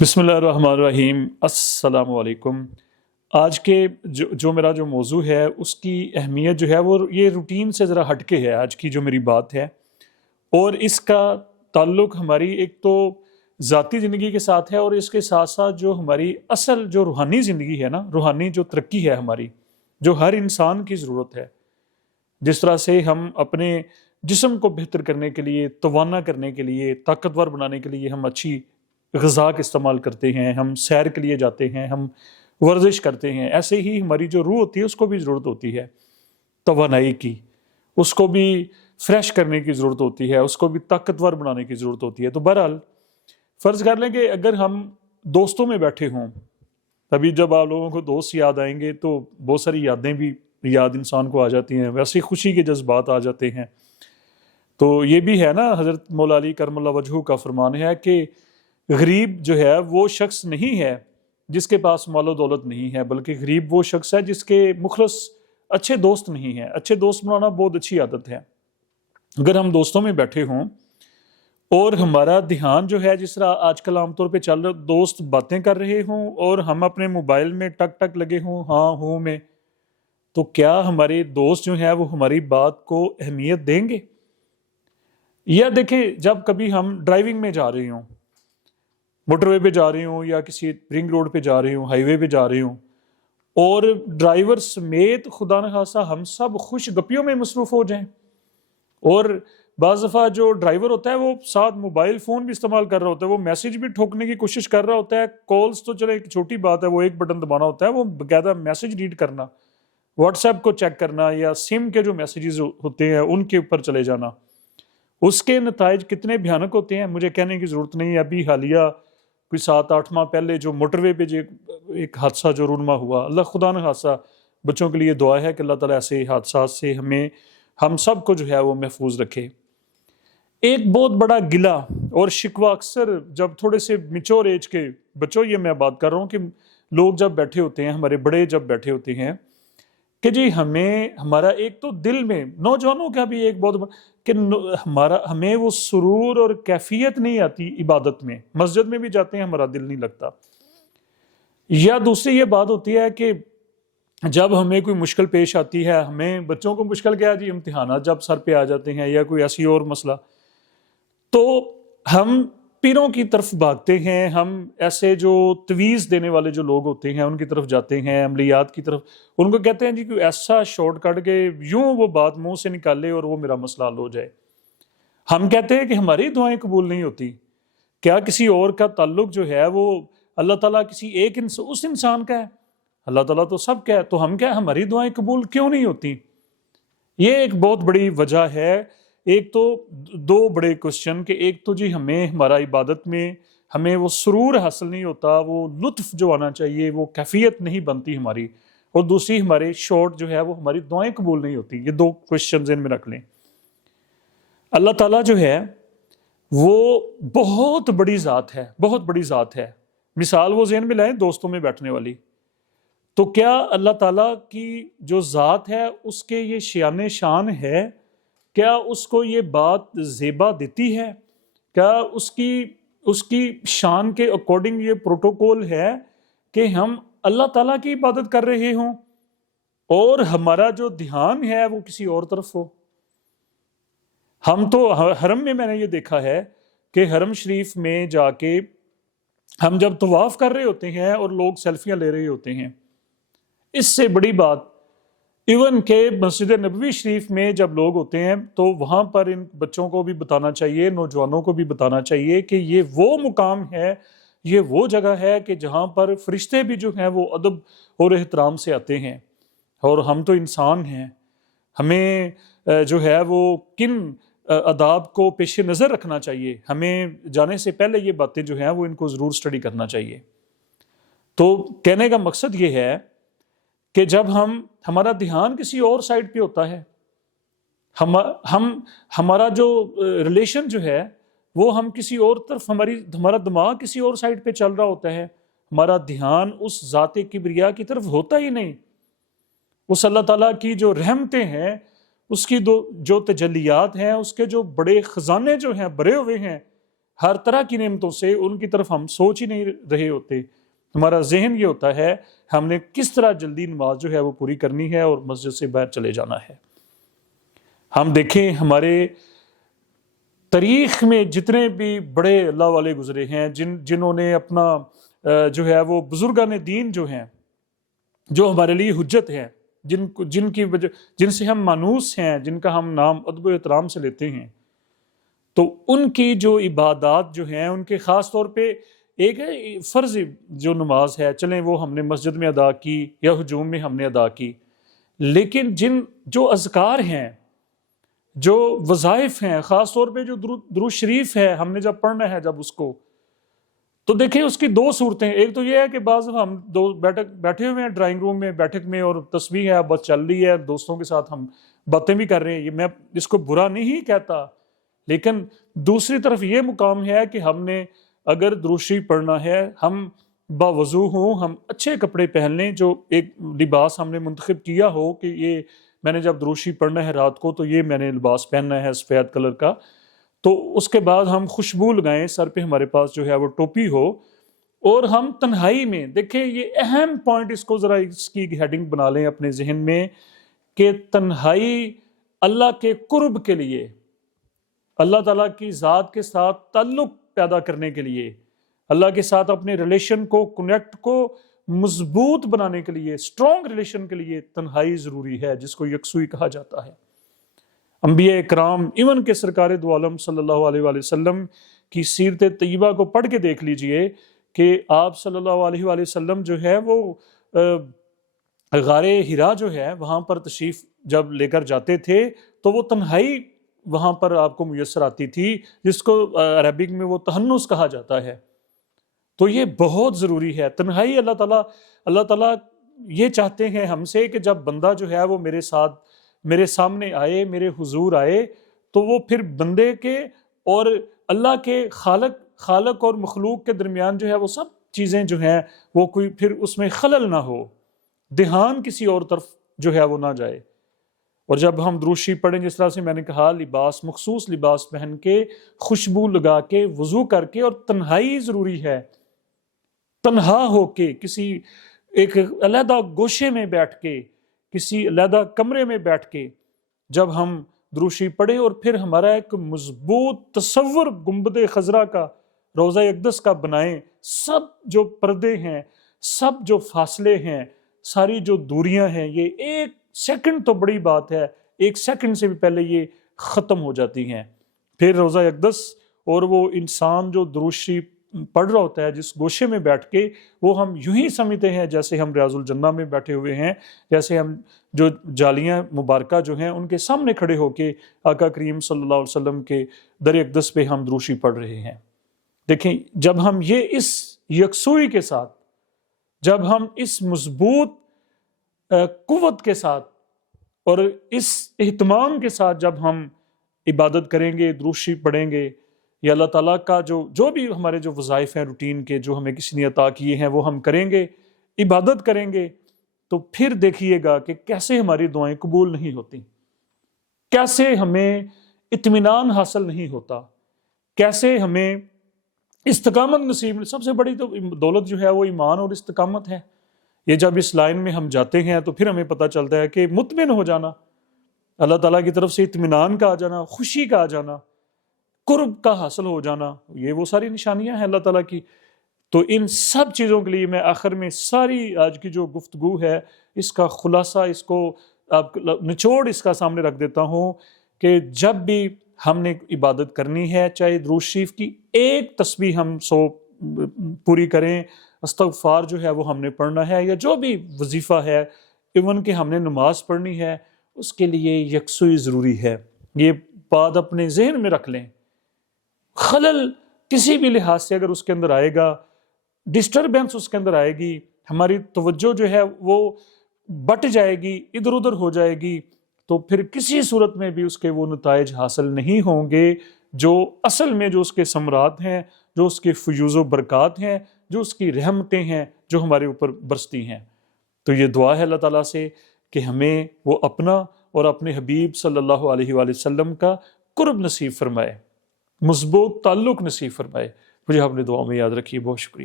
بسم اللہ الرحمن الرحیم۔ السلام علیکم۔ آج کے جو میرا موضوع ہے اس کی اہمیت جو ہے وہ یہ روٹین سے ذرا ہٹ کے ہے۔ آج کی جو میری بات ہے اور اس کا تعلق ہماری ایک تو ذاتی زندگی کے ساتھ ہے اور اس کے ساتھ ساتھ جو ہماری اصل جو روحانی زندگی ہے نا، روحانی جو ترقی ہے ہماری، جو ہر انسان کی ضرورت ہے۔ جس طرح سے ہم اپنے جسم کو بہتر کرنے کے لیے، توانا کرنے کے لیے، طاقتور بنانے کے لیے ہم اچھی غذا کا استعمال کرتے ہیں، ہم سیر کے لیے جاتے ہیں، ہم ورزش کرتے ہیں، ایسے ہی ہماری جو روح ہوتی ہے اس کو بھی ضرورت ہوتی ہے توانائی کی، اس کو بھی فریش کرنے کی ضرورت ہوتی ہے، اس کو بھی طاقتور بنانے کی ضرورت ہوتی ہے۔ تو بہرحال فرض کر لیں کہ اگر ہم دوستوں میں بیٹھے ہوں، تبھی جب آپ لوگوں کو دوست یاد آئیں گے تو بہت ساری یادیں بھی یاد انسان کو آ جاتی ہیں، ویسے خوشی کے جذبات آ جاتے ہیں۔ تو یہ بھی ہے نا، حضرت مولا علی کرم اللہ وجہہ کا فرمان ہے کہ غریب جو ہے وہ شخص نہیں ہے جس کے پاس مال و دولت نہیں ہے، بلکہ غریب وہ شخص ہے جس کے مخلص اچھے دوست نہیں ہیں۔ اچھے دوست بنانا بہت اچھی عادت ہے۔ اگر ہم دوستوں میں بیٹھے ہوں اور ہمارا دھیان جو ہے، جس طرح آج کل عام طور پہ چل رہا، دوست باتیں کر رہے ہوں اور ہم اپنے موبائل میں ٹک ٹک لگے ہوں، ہاں ہوں میں، تو کیا ہمارے دوست جو ہیں وہ ہماری بات کو اہمیت دیں گے؟ یا دیکھیں، جب کبھی ہم ڈرائیونگ میں جا رہے ہوں، موٹر وے پہ جا رہے ہوں یا کسی رنگ روڈ پہ جا رہے ہوں، ہائی وے پہ جا رہے ہوں، اور ڈرائیور سمیت خدا نخواستہ ہم سب خوش گپیوں میں مصروف ہو جائیں، اور بعض دفعہ جو ڈرائیور ہوتا ہے وہ ساتھ موبائل فون بھی استعمال کر رہا ہوتا ہے، وہ میسج بھی ٹھوکنے کی کوشش کر رہا ہوتا ہے، کالز تو چلے ایک چھوٹی بات ہے، وہ ایک بٹن دبانا ہوتا ہے، وہ باقاعدہ میسج ریڈ کرنا، واٹس ایپ کو چیک کرنا، یا سم کے جو میسیجز ہوتے ہیں ان کے اوپر چلے جانا، اس کے نتائج کتنے بھیانک ہوتے ہیں مجھے کہنے کی ضرورت نہیں ہے۔ ابھی حالیہ کوئی 7-8 ماہ پہلے جو موٹر وے پہ جو ایک حادثہ جو رونما ہوا، اللہ خدا نہ خاصہ، بچوں کے لیے دعا ہے کہ اللہ تعالیٰ ایسے حادثات سے ہم سب کو جو ہے وہ محفوظ رکھے۔ ایک بہت بڑا گلہ اور شکوہ اکثر جب تھوڑے سے میچور ایج کے بچوں، یہ میں بات کر رہا ہوں کہ لوگ جب بیٹھے ہوتے ہیں، ہمارے بڑے جب بیٹھے ہوتے ہیں کہ جی ہمارا ایک تو دل میں، نوجوانوں کا بھی ایک بہت کہ ہمیں وہ سرور اور کیفیت نہیں آتی عبادت میں، مسجد میں بھی جاتے ہیں ہمارا دل نہیں لگتا۔ یا دوسری یہ بات ہوتی ہے کہ جب ہمیں کوئی مشکل پیش آتی ہے، ہمیں بچوں کو مشکل کیا جی، امتحانات جب سر پہ آ جاتے ہیں یا کوئی ایسی اور مسئلہ، تو ہم پیروں کی طرف بھاگتے ہیں، ہم ایسے جو تویز دینے والے جو لوگ ہوتے ہیں ان کی طرف جاتے ہیں، عملیات کی طرف، ان کو کہتے ہیں جی کوئی ایسا شارٹ کٹ کے یوں وہ بات منہ سے نکالے اور وہ میرا مسئلہ حل ہو جائے۔ ہم کہتے ہیں کہ ہماری دعائیں قبول نہیں ہوتی، کیا کسی اور کا تعلق جو ہے وہ اللہ تعالیٰ کسی ایک اس انسان کا ہے؟ اللہ تعالیٰ تو سب کا ہے، تو ہم کیا ہماری دعائیں قبول کیوں نہیں ہوتی؟ یہ ایک بہت بڑی وجہ ہے۔ ایک تو دو بڑے کوشچن کہ ایک تو جی ہمیں ہمارا عبادت میں ہمیں وہ سرور حاصل نہیں ہوتا، وہ لطف جو آنا چاہیے، وہ کیفیت نہیں بنتی ہماری، اور دوسری ہمارے شارٹ جو ہے وہ ہماری دعائیں قبول نہیں ہوتی۔ یہ دو کوشچن ذہن میں رکھ لیں۔ اللہ تعالیٰ جو ہے وہ بہت بڑی ذات ہے، بہت بڑی ذات ہے۔ مثال وہ ذہن میں لائیں دوستوں میں بیٹھنے والی، تو کیا اللہ تعالیٰ کی جو ذات ہے اس کے یہ شان شان ہے؟ کیا اس کو یہ بات زیبا دیتی ہے؟ کیا اس کی شان کے اکارڈنگ یہ پروٹوکول ہے کہ ہم اللہ تعالیٰ کی عبادت کر رہے ہوں اور ہمارا جو دھیان ہے وہ کسی اور طرف ہو؟ ہم تو حرم میں نے یہ دیکھا ہے کہ حرم شریف میں جا کے ہم جب طواف کر رہے ہوتے ہیں اور لوگ سیلفیاں لے رہے ہوتے ہیں، اس سے بڑی بات ایون کہ مسجد نبوی شریف میں جب لوگ ہوتے ہیں تو وہاں پر ان بچوں کو بھی بتانا چاہیے، نوجوانوں کو بھی بتانا چاہیے کہ یہ وہ مقام ہے، یہ وہ جگہ ہے کہ جہاں پر فرشتے بھی جو ہیں وہ ادب اور احترام سے آتے ہیں، اور ہم تو انسان ہیں، ہمیں جو ہے وہ کن آداب کو پیش نظر رکھنا چاہیے، ہمیں جانے سے پہلے یہ باتیں جو ہیں وہ ان کو ضرور سٹڈی کرنا چاہیے۔ تو کہنے کا مقصد یہ ہے کہ جب ہمارا دھیان کسی اور سائڈ پہ ہوتا ہے، ہمارا جو ریلیشن جو ہے وہ ہم کسی اور طرف، ہمارا دماغ کسی اور سائڈ پہ چل رہا ہوتا ہے، ہمارا دھیان اس ذات کبریا کی طرف ہوتا ہی نہیں، اس اللہ تعالیٰ کی جو رحمتیں ہیں، اس کی جو تجلیات ہیں، اس کے جو بڑے خزانے جو ہیں بھرے ہوئے ہیں ہر طرح کی نعمتوں سے ان کی طرف ہم سوچ ہی نہیں رہے ہوتے. ہمارا ذہن یہ ہوتا ہے ہم نے کس طرح جلدی نماز جو ہے وہ پوری کرنی ہے اور مسجد سے باہر چلے جانا ہے. ہم دیکھیں ہمارے تاریخ میں جتنے بھی بڑے اللہ والے گزرے ہیں جنہوں نے اپنا جو ہے وہ بزرگان دین جو ہیں جو ہمارے لیے حجت ہیں جن سے ہم مانوس ہیں جن کا ہم نام ادب و احترام سے لیتے ہیں، تو ان کی جو عبادات جو ہیں ان کے خاص طور پہ ایک ہے فرض جو نماز ہے، چلیں وہ ہم نے مسجد میں ادا کی یا ہجوم میں ہم نے ادا کی، لیکن جو اذکار ہیں، جو وظائف ہیں، خاص طور پہ جو درود شریف ہے ہم نے جب پڑھنا ہے جب اس کو، تو دیکھیں اس کی دو صورتیں. ایک تو یہ ہے کہ بعض ہم بیٹھے ہوئے ہیں ڈرائنگ روم میں بیٹھک میں اور تسبیح ہے بس چل رہی ہے، دوستوں کے ساتھ ہم باتیں بھی کر رہے ہیں، یہ میں اس کو برا نہیں کہتا، لیکن دوسری طرف یہ مقام ہے کہ ہم نے اگر درود شریف پڑھنا ہے ہم باوضو ہوں، ہم اچھے کپڑے پہن لیں، جو ایک لباس ہم نے منتخب کیا ہو کہ یہ میں نے جب درود شریف پڑھنا ہے رات کو تو یہ میں نے لباس پہننا ہے سفید کلر کا، تو اس کے بعد ہم خوشبو لگائیں، سر پہ ہمارے پاس جو ہے وہ ٹوپی ہو، اور ہم تنہائی میں دیکھیں یہ اہم پوائنٹ، اس کو ذرا اس کی ہیڈنگ بنا لیں اپنے ذہن میں کہ تنہائی اللہ کے قرب کے لیے، اللہ تعالیٰ کی ذات کے ساتھ تعلق پیدا کرنے کے لیے، اللہ کے ساتھ اپنے ریلیشن کو کنیکٹ کو مضبوط بنانے کے لیے، اسٹرانگ ریلیشن کے لیے تنہائی ضروری ہے، جس کو یکسوئی کہا جاتا ہے. انبیاء اکرام ایون کے سرکار دو عالم صلی اللہ علیہ وآلہ وسلم کی سیرت طیبہ کو پڑھ کے دیکھ لیجئے کہ آپ صلی اللہ علیہ وآلہ وسلم جو ہے وہ غار حرا جو ہے وہاں پر تشریف جب لے کر جاتے تھے تو وہ تنہائی وہاں پر آپ کو میسر آتی تھی، جس کو عربک میں وہ تہنس کہا جاتا ہے. تو یہ بہت ضروری ہے تنہائی. اللہ تعالیٰ یہ چاہتے ہیں ہم سے کہ جب بندہ جو ہے وہ میرے سامنے آئے، میرے حضور آئے، تو وہ پھر بندے کے اور اللہ کے خالق اور مخلوق کے درمیان جو ہے وہ سب چیزیں جو ہیں وہ کوئی پھر اس میں خلل نہ ہو، دھیان کسی اور طرف جو ہے وہ نہ جائے. اور جب ہم درود شریف پڑھیں، جس طرح سے میں نے کہا، مخصوص لباس پہن کے، خوشبو لگا کے، وضو کر کے، اور تنہائی ضروری ہے. تنہا ہو کے کسی ایک علیحدہ گوشے میں بیٹھ کے، کسی علیحدہ کمرے میں بیٹھ کے جب ہم درود شریف پڑھیں، اور پھر ہمارا ایک مضبوط تصور گنبد خضرا کا، روضہ اقدس کا بنائیں. سب جو پردے ہیں، سب جو فاصلے ہیں، ساری جو دوریاں ہیں، یہ ایک سیکنڈ تو بڑی بات ہے، ایک سیکنڈ سے بھی پہلے یہ ختم ہو جاتی ہیں. پھر روضہ اقدس اور وہ انسان جو درود شریف پڑھ رہا ہوتا ہے جس گوشے میں بیٹھ کے، وہ ہم یوں ہی سمجھتے ہیں جیسے ہم ریاض الجنہ میں بیٹھے ہوئے ہیں، جیسے ہم جو جالیاں مبارکہ جو ہیں ان کے سامنے کھڑے ہو کے آقا کریم صلی اللہ علیہ وسلم کے در اقدس پہ ہم درود شریف پڑھ رہے ہیں. دیکھیں جب ہم یہ اس یکسوئی کے ساتھ، جب ہم اس مضبوط قوت کے ساتھ اور اس اہتمام کے ساتھ جب ہم عبادت کریں گے، درود شریف پڑھیں گے، یا اللہ تعالیٰ کا جو بھی ہمارے جو وظائف ہیں روٹین کے جو ہمیں کسی نے عطا کیے ہیں وہ ہم کریں گے، عبادت کریں گے، تو پھر دیکھیے گا کہ کیسے ہماری دعائیں قبول نہیں ہوتی، کیسے ہمیں اطمینان حاصل نہیں ہوتا، کیسے ہمیں استقامت نصیب. سب سے بڑی تو دولت جو ہے وہ ایمان اور استقامت ہے. یہ جب اس لائن میں ہم جاتے ہیں تو پھر ہمیں پتہ چلتا ہے کہ مطمئن ہو جانا، اللہ تعالیٰ کی طرف سے اطمینان کا آ جانا، خوشی کا آ جانا، قرب کا حاصل ہو جانا، یہ وہ ساری نشانیاں ہیں اللہ تعالیٰ کی. تو ان سب چیزوں کے لیے میں آخر میں ساری آج کی جو گفتگو ہے اس کا خلاصہ، اس کو آپ نچوڑ اس کا سامنے رکھ دیتا ہوں کہ جب بھی ہم نے عبادت کرنی ہے، چاہے درود شریف کی ایک تسبیح ہم 100 پوری کریں، استغفار جو ہے وہ ہم نے پڑھنا ہے، یا جو بھی وظیفہ ہے، ایون کہ ہم نے نماز پڑھنی ہے، اس کے لیے یکسوئی ضروری ہے. یہ بات اپنے ذہن میں رکھ لیں. خلل کسی بھی لحاظ سے اگر اس کے اندر آئے گا، ڈسٹربنس اس کے اندر آئے گی، ہماری توجہ جو ہے وہ بٹ جائے گی، ادھر ادھر ہو جائے گی، تو پھر کسی صورت میں بھی اس کے وہ نتائج حاصل نہیں ہوں گے جو اصل میں جو اس کے ثمرات ہیں، جو اس کے فیوز و برکات ہیں، جو اس کی رحمتیں ہیں جو ہمارے اوپر برستی ہیں. تو یہ دعا ہے اللہ تعالیٰ سے کہ ہمیں وہ اپنا اور اپنے حبیب صلی اللہ علیہ وآلہ وسلم کا قرب نصیب فرمائے. مضبوط تعلق نصیب فرمائے. مجھے آپ نے دعا میں یاد رکھیے. بہت شکریہ.